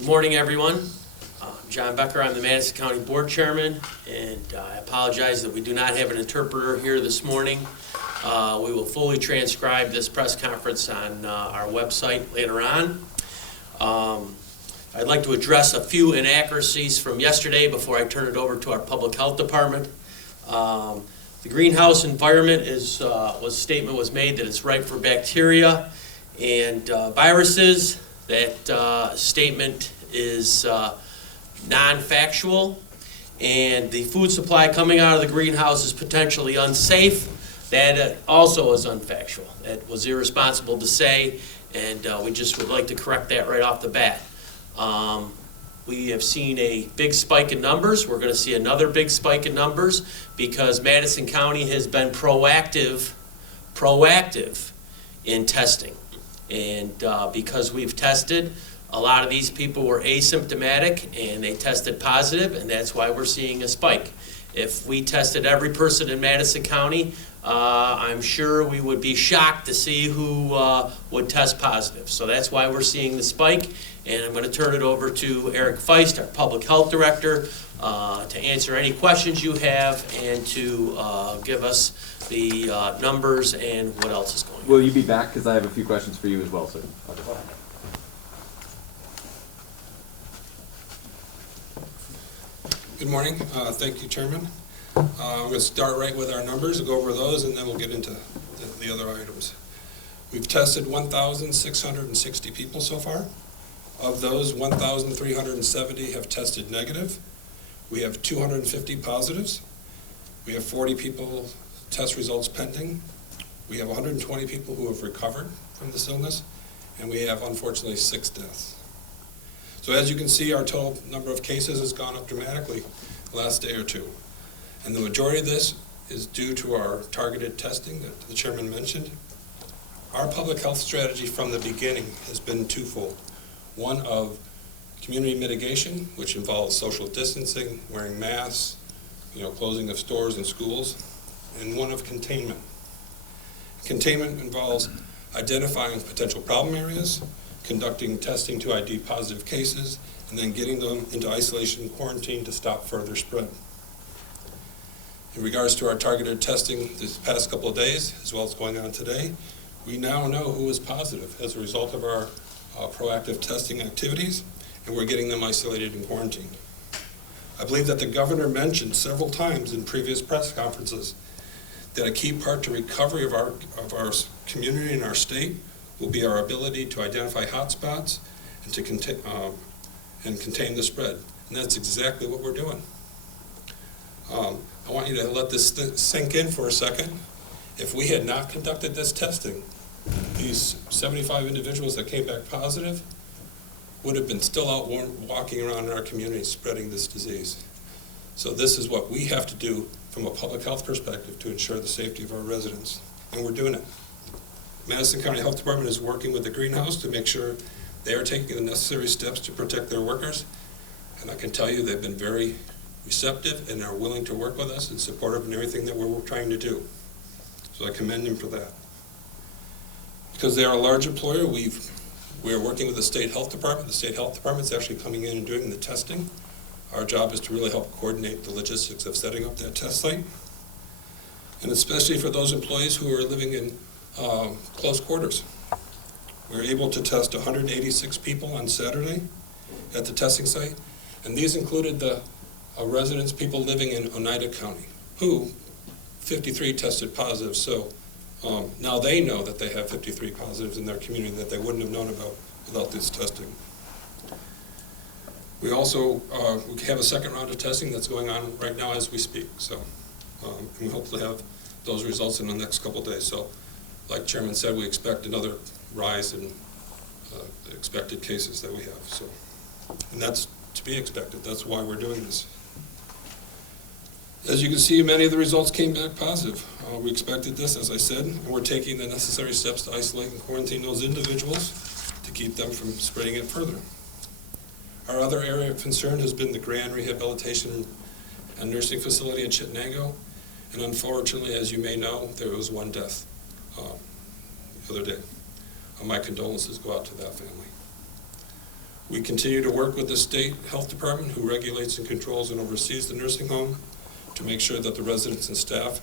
Good morning, everyone. I'm John Becker. I'm the Madison County Board Chairman, and I apologize that we do not have an interpreter here this morning. We will fully transcribe this press conference on our website later on. I'd like to address a few inaccuracies from yesterday before I turn it over to our Public Health Department. The greenhouse environment statement was made that it's ripe for bacteria and viruses. That statement is non-factual, and the food supply coming out of the greenhouse is potentially unsafe. That also is unfactual. That was irresponsible to say, and we just would like to correct that right off the bat. We have seen a big spike in numbers. We're going to see another big spike in numbers because Madison County has been proactive in testing. And because we've tested, a lot of these people were asymptomatic and they tested positive, and that's why we're seeing a spike. If we tested every person in Madison County, I'm sure we would be shocked to see who would test positive. So that's why we're seeing the spike. And I'm going to turn it over to Eric Feist, our Public Health Director, to answer any questions you have and to give us the numbers and what else is going on. Will you be back? Because I have a few questions for you as well, sir. Good morning. Thank you, Chairman. I'm going to start right with our numbers, go over those, and then we'll get into the other items. We've tested 1,660 people so far. Of those, 1,370 have tested negative. We have 250 positives. We have 40 people test results pending. We have 120 people who have recovered from this illness, and we have, unfortunately, 6 deaths. So as you can see, our total number of cases has gone up dramatically the last day or two. And the majority of this is due to our targeted testing that the Chairman mentioned. Our public health strategy from the beginning has been twofold. One of community mitigation, which involves social distancing, wearing masks, closing of stores and schools, and one of containment. Containment involves identifying potential problem areas, conducting testing to ID positive cases, and then getting them into isolation and quarantine to stop further spread. In regards to our targeted testing this past couple of days, as well as going on today, we now know who is positive as a result of our proactive testing activities, and we're getting them isolated and quarantined. I believe that the governor mentioned several times in previous press conferences that a key part to recovery of our community and our state will be our ability to identify hotspots and to contain the spread. And that's exactly what we're doing. I want you to let this sink in for a second. If we had not conducted this testing, these 75 individuals that came back positive would have been still out walking around in our community spreading this disease. So this is what we have to do from a public health perspective to ensure the safety of our residents, and we're doing it. Madison County Health Department is working with the greenhouse to make sure they are taking the necessary steps to protect their workers, and I can tell you they've been very receptive and are willing to work with us and supportive in everything that we're trying to do. So I commend them for that. Because they are a large employer, we are working with the State Health Department. The State Health Department is actually coming in and doing the testing. Our job is to really help coordinate the logistics of setting up that test site. And especially for those employees who are living in close quarters. We were able to test 186 people on Saturday at the testing site, and these included the residents, people living in Oneida County, who 53 tested positive. So now they know that they have 53 positives in their community that they wouldn't have known about without this testing. We also we have a second round of testing that's going on right now as we speak. So and we hope to have those results in the next couple of days. So like Chairman said, we expect another rise in the expected cases that we have. So, and that's to be expected. That's why we're doing this. As you can see, many of the results came back positive. We expected this, as I said, and we're taking the necessary steps to isolate and quarantine those individuals to keep them from spreading it further. Our other area of concern has been the Grand Rehabilitation and Nursing Facility in Chittenango, and unfortunately, as you may know, there was one death the other day. My condolences go out to that family. We continue to work with the state health department, who regulates and controls and oversees the nursing home, to make sure that the residents and staff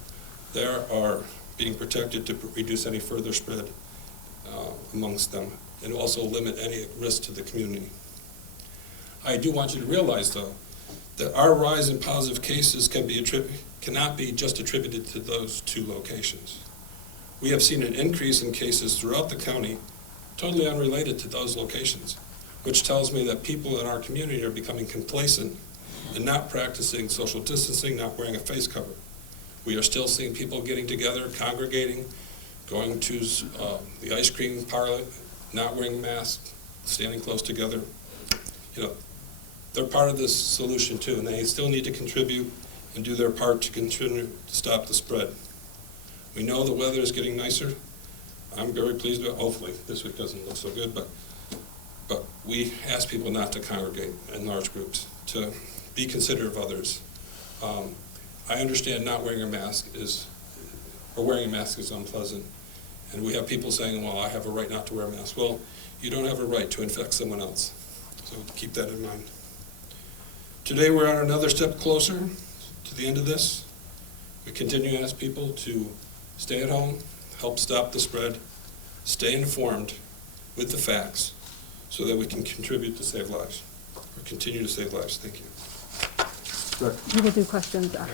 there are being protected to reduce any further spread amongst them, and also limit any risk to the community. I do want you to realize, though, that our rise in positive cases cannot be just attributed to those two locations. We have seen an increase in cases throughout the county, totally unrelated to those locations, which tells me that people in our community are becoming complacent and not practicing social distancing, not wearing a face cover. We are still seeing people getting together, congregating, going to the ice cream parlor, not wearing masks, standing close together. You know, they're part of this solution too, and they still need to contribute and do their part to continue to stop the spread. We know the weather is getting nicer. I'm very pleased with it. Hopefully, this week doesn't look so good, but we ask people not to congregate in large groups, to be considerate of others. I understand not wearing a mask is unpleasant, and we have people saying, well, I have a right not to wear a mask. Well, you don't have a right to infect someone else, so keep that in mind. Today, we're on another step closer to the end of this. We continue to ask people to stay at home, help stop the spread, stay informed with the facts, so that we can contribute to save lives, or continue to save lives. Thank you. Sure. We will do questions after.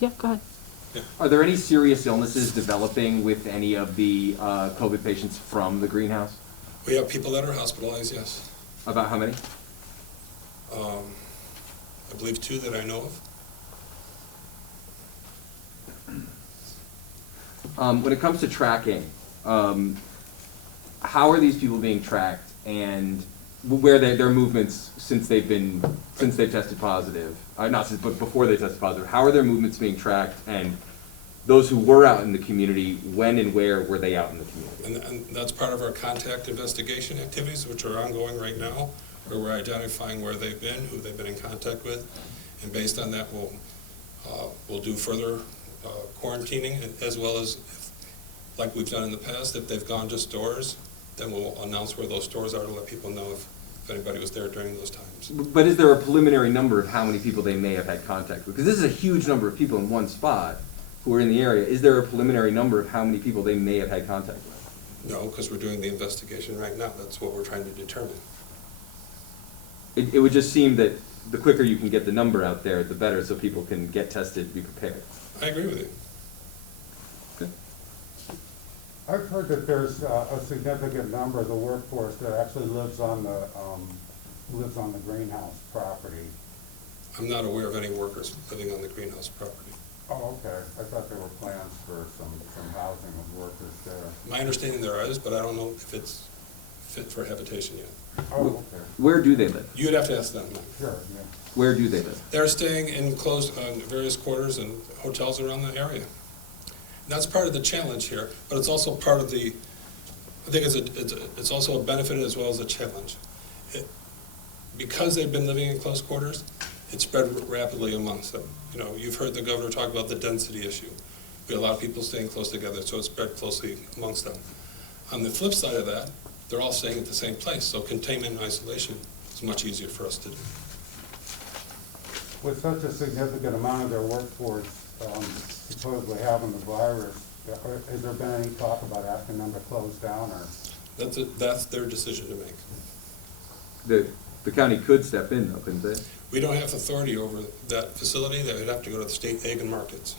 Yeah, go ahead. Are there any serious illnesses developing with any of the COVID patients from the greenhouse? We have people that are hospitalized, yes. About how many? I believe 2 that I know of. When it comes to tracking, how are these people being tracked, and where their movements since they've tested positive? Not since, but before they tested positive. How are their movements being tracked, and those who were out in the community, when and where were they out in the community? And that's part of our contact investigation activities, which are ongoing right now, where we're identifying where they've been, who they've been in contact with, and based on that, we'll do further quarantining, as well as, like we've done in the past, if they've gone to stores, then we'll announce where those stores are to let people know if anybody was there during those times. But is there a preliminary number of how many people they may have had contact with? Because this is a huge number of people in one spot who are in the area. Is there a preliminary number of how many people they may have had contact with? No, because we're doing the investigation right now. That's what we're trying to determine. It would just seem that the quicker you can get the number out there, the better, so people can get tested, be prepared. I agree with you. Okay. I've heard that there's a significant number of the workforce that actually lives on the greenhouse property. I'm not aware of any workers living on the greenhouse property. Oh, okay. I thought there were plans for some housing of workers there. My understanding there is, but I don't know if it's fit for habitation yet. Oh, okay. Where do they live? You'd have to ask them. Sure, yeah. Where do they live? They're staying in closed various quarters and hotels around the area. And that's part of the challenge here, but it's also part of the, I think it's also a benefit as well as a challenge. Because they've been living in close quarters, it spread rapidly amongst them. You know, you've heard the governor talk about the density issue. We had a lot of people staying close together, so it spread closely amongst them. On the flip side of that, they're all staying at the same place, so containment and isolation is much easier for us to do. With such a significant amount of their workforce supposedly having the virus, has there been any talk about asking them to close down, or? That's their decision to make. The county could step in, though, couldn't they? We don't have authority over that facility. They would have to go to the state egg and markets.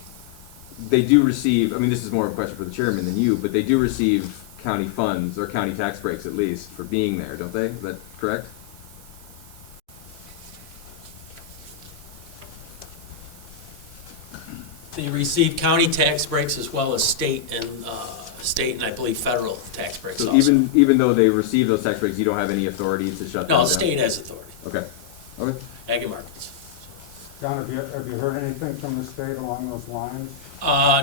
They do receive, I mean, this is more a question for the chairman than you, but they do receive county funds, or county tax breaks at least, for being there, don't they? Is that correct? They receive county tax breaks as well as state and I believe federal tax breaks So also. even though they receive those tax breaks, you don't have any authority to shut them down? No, state has authority, Okay. Okay. ag and markets. John, have you heard anything from the state along those lines?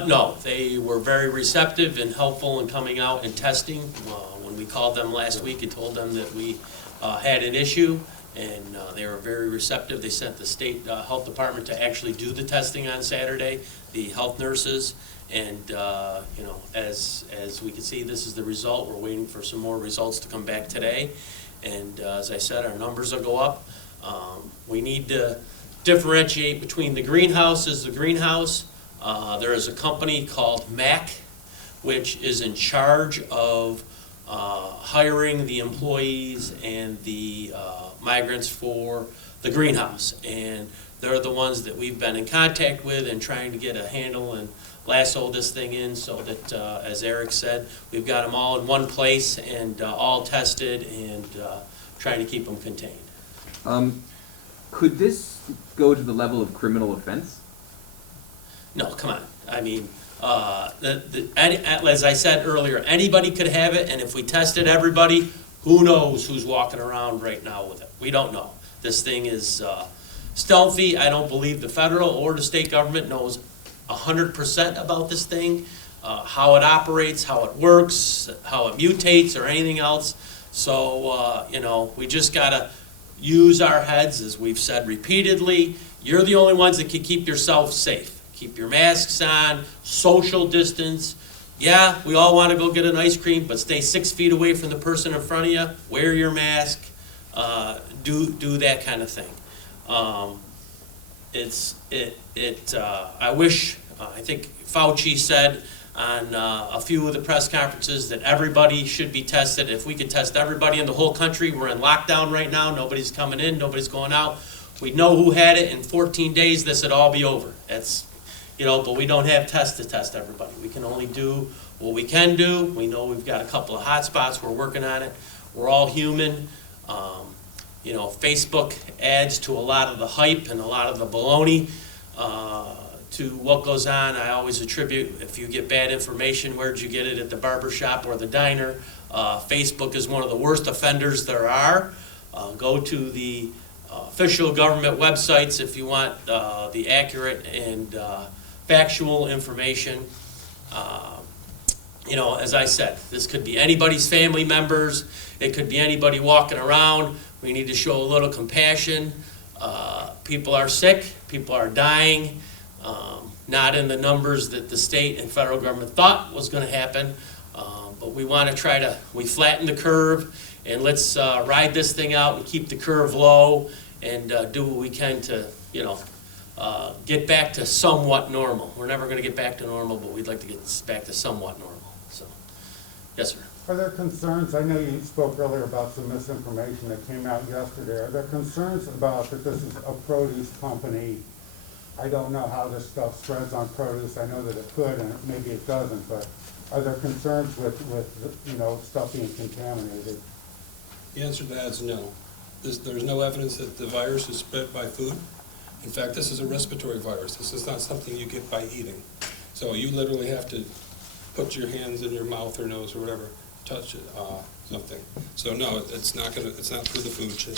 No, they were very receptive and helpful in coming out and testing. When we called them last week and told them that we had an issue, and they were very receptive. They sent the state health department to actually do the testing on Saturday. the health nurses. And, you know, as we can see, this is the result. We're waiting for some more results to come back today. And as I said, our numbers will go up. We need to differentiate between the greenhouse as the greenhouse. There is a company called MAC, which is in charge of hiring the employees and the migrants for the greenhouse. And they're the ones that we've been in contact with and trying to get a handle and lasso this thing in so that, as Eric said, we've got them all in one place and all tested and trying to keep them contained. Could this go to the level of criminal offense? No, come on. I mean, as I said earlier, anybody could have it, and if we tested everybody, who knows who's walking around right now with it? We don't know. This thing is stealthy. I don't believe the federal or the state government knows 100% about this thing, how it operates, how it works, how it mutates, or anything else. So, you know, we just got to use our heads, as we've said repeatedly. You're the only ones that can keep yourself safe. Keep your masks on, social distance. Yeah, we all want to go get an ice cream, but stay 6 feet away from the person in front of you. Wear your mask. Do that kind of thing. I wish, I think Fauci said on a few of the press conferences that everybody should be tested. If we could test everybody in the whole country, we're in lockdown right now. Nobody's coming in, nobody's going out. We'd know who had it in 14 days. This would all be over. That's, you know, but we don't have tests to test everybody. We can only do what we can do. We know we've got a couple of hot spots. We're working on it. We're all human. You know, Facebook adds to a lot of the hype and a lot of the baloney to what goes on. I always attribute, if you get bad information, where'd you get it, at the barber shop or the diner? Facebook is one of the worst offenders there are. Go to the official government websites if you want the accurate and factual information. You know, as I said, this could be anybody's family members. It could be anybody walking around. We need to show a little compassion. People are sick. People are dying. Not in the numbers that the state and federal government thought was going to happen. But we want to try to, we flatten the curve, and let's ride this thing out and keep the curve low and do what we can to, you know, get back to somewhat normal. We're never going to get back to normal, but we'd like to get back to somewhat normal. So, yes, sir. Are there concerns, I know you spoke earlier about some misinformation that came out yesterday. Are there concerns about that this is a produce company? I don't know how this stuff spreads on produce. I know that it could, and maybe it doesn't, but are there concerns with you know, stuff being contaminated? The answer to that is no. There's no evidence that the virus is spread by food. In fact, this is a respiratory virus. This is not something you get by eating. So you literally have to put your hands in your mouth or nose or whatever, touch it, something. So no, it's not through the food chain.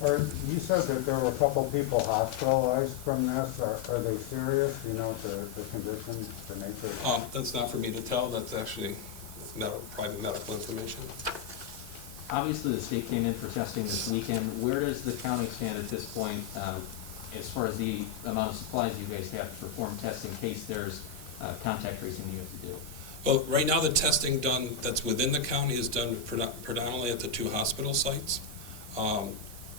Or you said that there were a couple people hospitalized from this. Are they serious? You know, the condition, the nature? That's not for me to tell. That's actually private medical information. Obviously, the state came in for testing this weekend. Where does the county stand at this point as far as the amount of supplies you guys have to perform tests in case there's contact tracing you have to do? Well, right now the testing done that's within the county is done predominantly at the 2 hospital sites.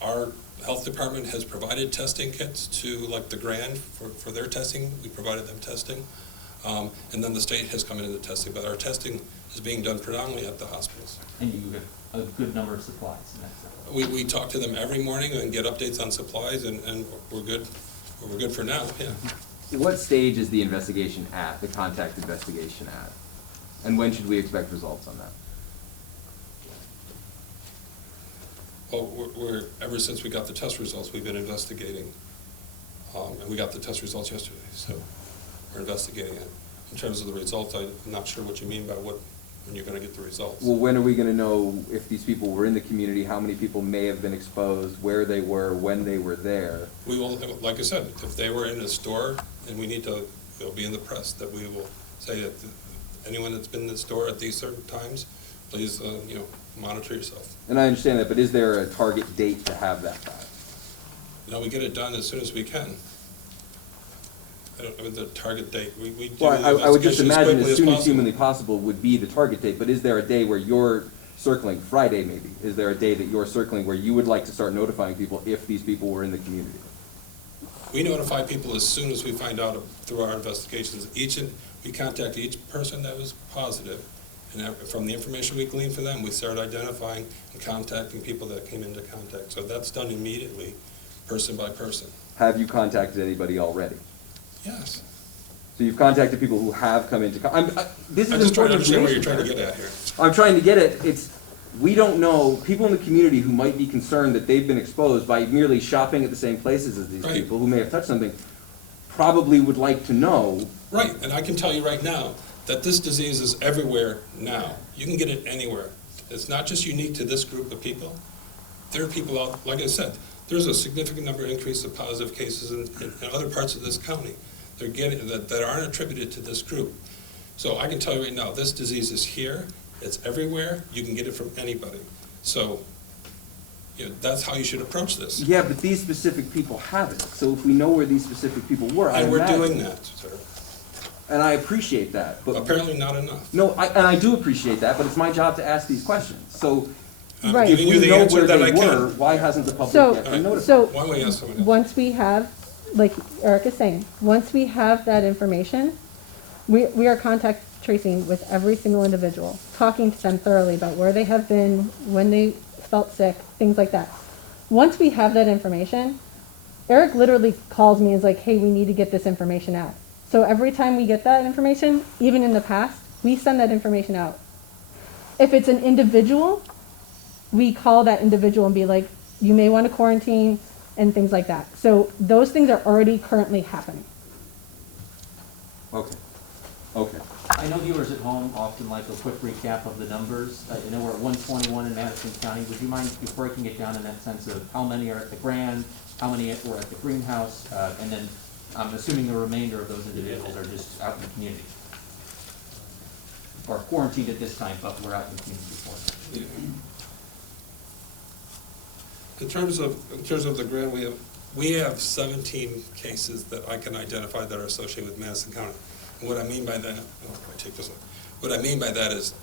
Our health department has provided testing kits to, like, the Grand for their testing. We provided them testing. And then the state has come into the testing, but our testing is being done predominantly at the hospitals. And you have a good number of supplies in that sense. We talk to them every morning and get updates on supplies, and we're good. We're good for now, yeah. What stage is the investigation at, the contact investigation at? And when should we expect results on that? Well, ever since we got the test results, we've been investigating. And we got the test results yesterday, so we're investigating it. In terms of the results, I'm not sure what you mean by when you're going to get the results. Well, when are we going to know if these people were in the community, how many people may have been exposed, where they were, when they were there? We will, like I said, if they were in a store, and we need to, it'll be in the press, that we will say that anyone that's been in the store at these certain times, please, you know, monitor yourself. And I understand that, but is there a target date to have that by? You know, we get it done as soon as we can. I don't know the target date. We do Well, the I would just investigation imagine quickly as soon as possible. humanly possible would be the target date, but is there a day where you're circling, Friday maybe, is there a day that you're circling where you would like to start notifying people if these people were in the community? We notify people as soon as we find out through our investigations. We contact each person that was positive, and from the information we gleaned from them, we started identifying and contacting people that came into contact. So that's done immediately, person by person. Have you contacted anybody already? Yes. So you've contacted people who have come into, this is I'm just trying to important understand what you're information, trying to Eric. get at here. I'm trying to get it, we don't know, people in the community who might be concerned that they've been exposed by merely shopping at the same places as these Right. people who may have touched something, probably would like to know. Right, and I can tell you right now that this disease is everywhere now. You can get it anywhere. It's not just unique to this group of people. There are people out, like I said, there's a significant number increase of positive cases in other parts of this county. They're getting, that aren't attributed to this group. So I can tell you right now, this disease is here, it's everywhere, you can get it from anybody. So, that's how you should approach this. Yeah, but these specific people have it, so if we know where these specific people were, I And we're imagine- doing that, sir. And I appreciate that, but. Apparently not enough. No, and I do appreciate that, but it's my job to ask these questions. So I'm Right. if giving you we the know answer where that they I were, can. why hasn't the public So- yet been notified? So, Why don't we ask someone else? once we have, like Eric is saying, once we have that information, we are contact tracing with every single individual, talking to them thoroughly about where they have been, when they felt sick, things like that. Once we have that information, Eric literally calls me and is like, hey, we need to get this information out. So every time we get that information, even in the past, we send that information out. If it's an individual, we call that individual and be like, you may want to quarantine and things like that. So those things are already currently happening. Okay, okay. I know viewers at home often like a quick recap of the numbers. I know we're at 121 in Madison County. Would you mind breaking it down in that sense of how many are at the Grand, how many were at the greenhouse, and then I'm assuming the remainder of those individuals are just out in the community? Or quarantined at this time, but we're out in the community before. In terms of the grant, we have 17 cases that I can identify that are associated with Madison County. And what I mean by that, I take this off. What I mean by that is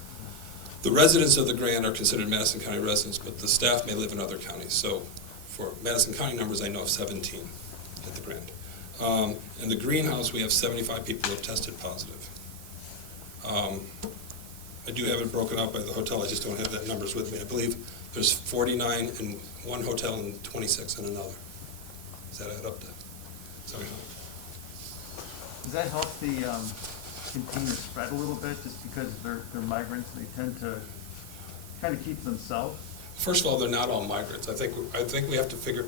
the residents of the grant are considered Madison County residents, but the staff may live in other counties. So for Madison County numbers, I know of 17 at the grant. In the greenhouse, we have 75 people who have tested positive. I do have it broken out by the hotel, I just don't have that numbers with me. I believe there's 49 in one hotel and 26 in another. Does that add up to? Sorry. Does that help the contain the spread a little bit, just because they're migrants, they tend to kind of keep to themselves? First of all, they're not all migrants. I think we have to figure,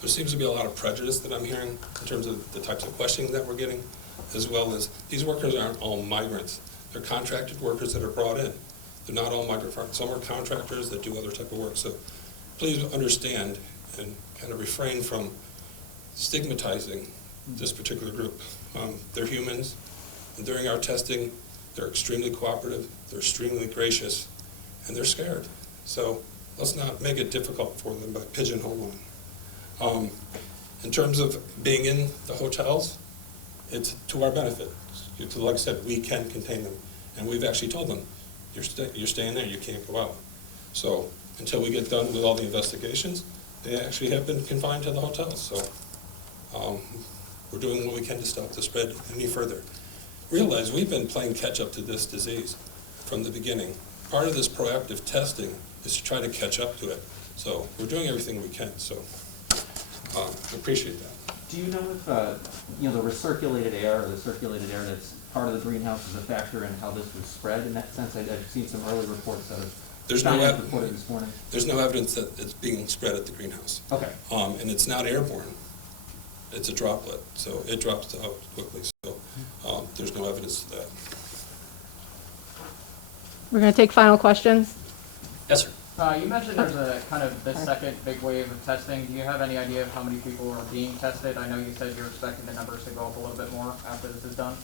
there seems to be a lot of prejudice that I'm hearing in terms of the types of questioning that we're getting, as well as these workers aren't all migrants. They're contracted workers that are brought in. They're not all migrant farmers. Some are contractors that do other type of work. So please understand and kind of refrain from stigmatizing this particular group. They're humans. And during our testing, they're extremely cooperative, they're extremely gracious, and they're scared. So let's not make it difficult for them by pigeonholing them. In terms of being in the hotels, it's to our benefit. Like I said, we can contain them. And we've actually told them, you're staying there, you can't go out. So until we get done with all the investigations, they actually have been confined to the hotels. So we're doing what we can to stop the spread any further. Realize we've been playing catch up to this disease from the beginning. Part of this proactive testing is to try to catch up to it. So we're doing everything we can. So I appreciate that. Do you know if, the recirculated air or the circulated air that's part of the greenhouse is a factor in how this was spread in that sense? I've seen some early reports that have reported this morning. There's no evidence that it's being spread at the greenhouse. Okay. And it's not airborne. It's a droplet, so it drops out quickly. So there's no evidence to that. We're going to take final questions. Yes, sir. You mentioned there's a kind of this second big wave of testing. Do you have any idea of how many people are being tested? I know you said you're expecting the numbers to go up a little bit more after this is done.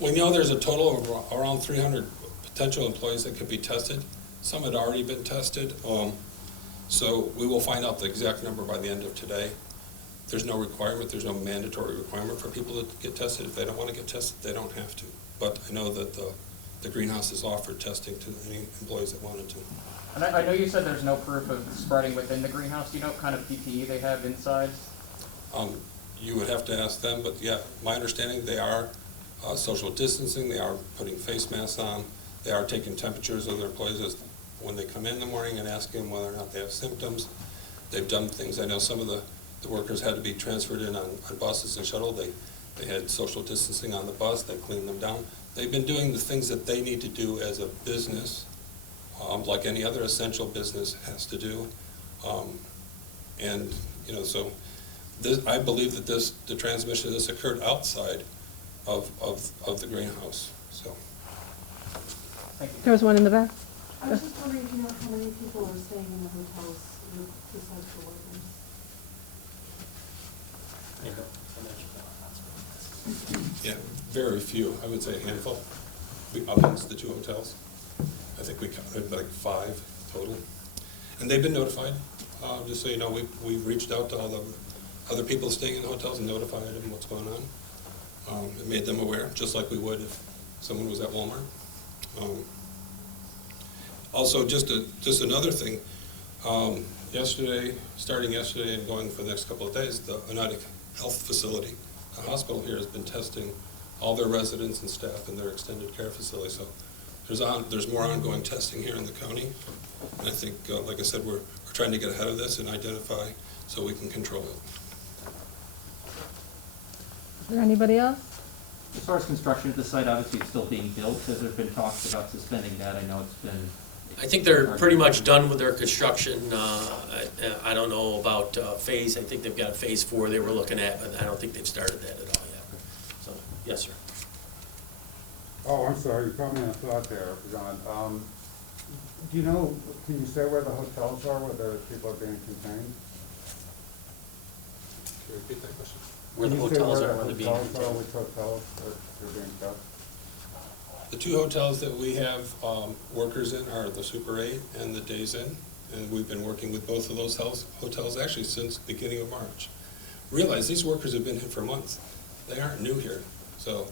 We know there's a total of around 300 potential employees that could be tested. Some had already been tested. So we will find out the exact number by the end of today. There's no requirement, there's no mandatory requirement for people to get tested. If they don't want to get tested, they don't have to. But I know that the greenhouse has offered testing to any employees that wanted to. And I know you said there's no proof of spreading within the greenhouse. Do you know what kind of PPE they have inside? You would have to ask them, but yeah, my understanding, they are social distancing, they are putting face masks on, they are taking temperatures of their employees when they come in the morning and asking them whether or not they have symptoms. They've done things, I know some of the workers had to be transferred in on buses and shuttle. They had social distancing on the bus, they cleaned them down. They've been doing the things that they need to do as a business, like any other essential business has to do. And, you know, so I believe that the transmission of this occurred outside of the greenhouse, so. Thank you. There was one in the back. I was just wondering if you know how many people are staying in the hotels besides the workers? Yeah, very few, I would say a handful, amongst the two hotels. I think we counted like 5 total. And they've been notified, just so you know, we've reached out to all the other people staying in the hotels and notified them what's going on. It made them aware, just like we would if someone was at Walmart. Also, just another thing, starting yesterday and going for the next couple of days, the United Health Facility, the hospital here, has been testing all their residents and staff in their extended care facility. So there's more ongoing testing here in the county. And I think, like I said, we're trying to get ahead of this and identify so we can control it. Is there anybody else? As far as construction at the site, obviously it's still being built. Has there been talks about suspending that? I know it's been. I think they're pretty much done with their construction. I don't know about phase, I think they've got phase 4 they were looking at, but I don't think they've started that at all yet. So, yes, sir. Oh, I'm sorry, you caught me in a thought there, John. Do you know, can you say where the hotels are, where the people are being contained? Can you repeat that question? Where the Can you say hotels where are, the where they're being hotels are, contained. which hotels are being kept? The 2 hotels that we have workers in are the Super 8 and the Days Inn, and we've been working with both of those hotels actually since the beginning of March. Realize these workers have been here for months. They aren't new here. So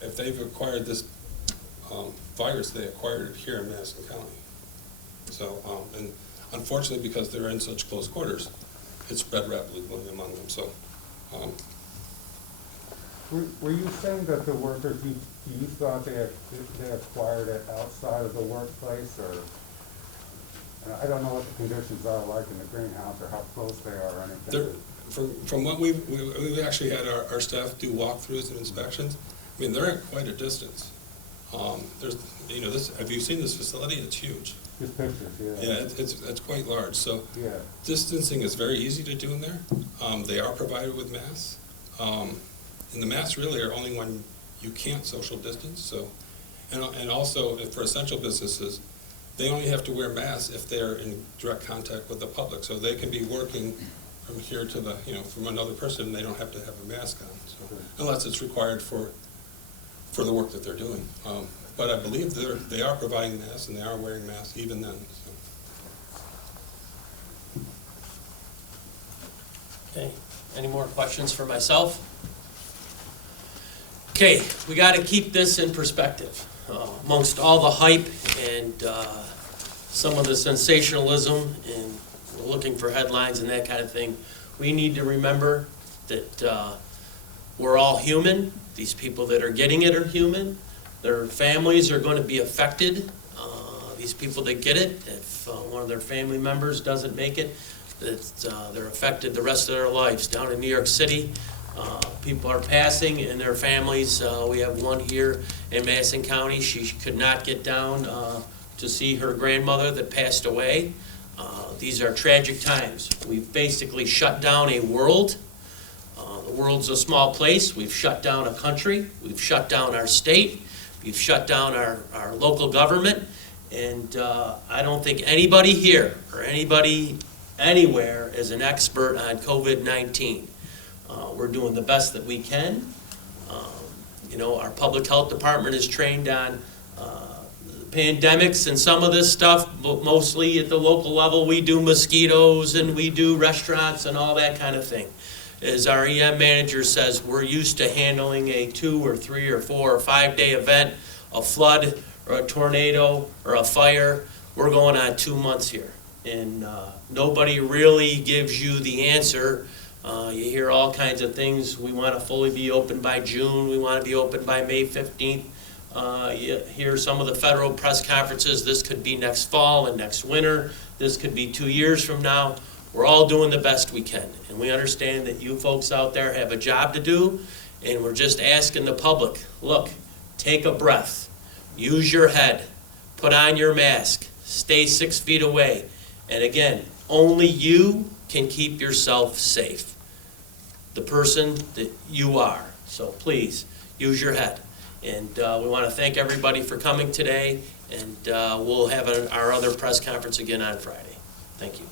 if they've acquired this virus, they acquired it here in Madison County. So, and unfortunately, because they're in such close quarters, it spread rapidly among them. So. Were you saying that the workers, you thought they acquired it outside of the workplace, or, and I don't know what the conditions are like in the greenhouse, or how close they are, or anything? From what we've actually had our staff do walkthroughs and inspections. I mean, they're at quite a distance. There's, you know, have you seen this facility? It's huge. Just pictures, yeah. Yeah, it's quite large. So Yeah. distancing is very easy to do in there. They are provided with masks. And the masks really are only when you can't social distance. So, and also for essential businesses, they only have to wear masks if they're in direct contact with the public. So they can be working from here to the, you know, from another person, they don't have to have a mask on. So, unless it's required for the work that they're doing. But I believe they are providing masks and they are wearing masks even then. So. Okay, any more questions for myself? Okay, we got to keep this in perspective. Amongst all the hype and some of the sensationalism and looking for headlines and that kind of thing, we need to remember that we're all human. These people that are getting it are human. Their families are going to be affected. These people that get it, if one of their family members doesn't make it, that they're affected the rest of their lives. Down in New York City, people are passing and their families. We have one here in Madison County. She could not get down to see her grandmother that passed away. These are tragic times. We've basically shut down a world. The world's a small place. We've shut down a country. We've shut down our state. We've shut down our local government. And I don't think anybody here or anybody anywhere is an expert on COVID-19. We're doing the best that we can. You know, our public health department is trained on pandemics and some of this stuff, but mostly at the local level we do mosquitoes and we do restaurants and all that kind of thing. as our EM manager says, we're used to handling a 2 or 3 or 4 or 5 day event, a flood or a tornado or a fire. We're going on 2 months here. And nobody really gives you the answer. You hear all kinds of things. We want to fully be open by June. We want to be open by May 15th. You hear some of the federal press conferences. This could be next fall and next winter. This could be 2 years from now. We're all doing the best we can. And we understand that you folks out there have a job to do. And we're just asking the public, look, take a breath. Use your head. Put on your mask. Stay 6 feet away. And again, only you can keep yourself safe. The person that you are. So please, use your head. And we want to thank everybody for coming today. And we'll have our other press conference again on Friday. Thank you.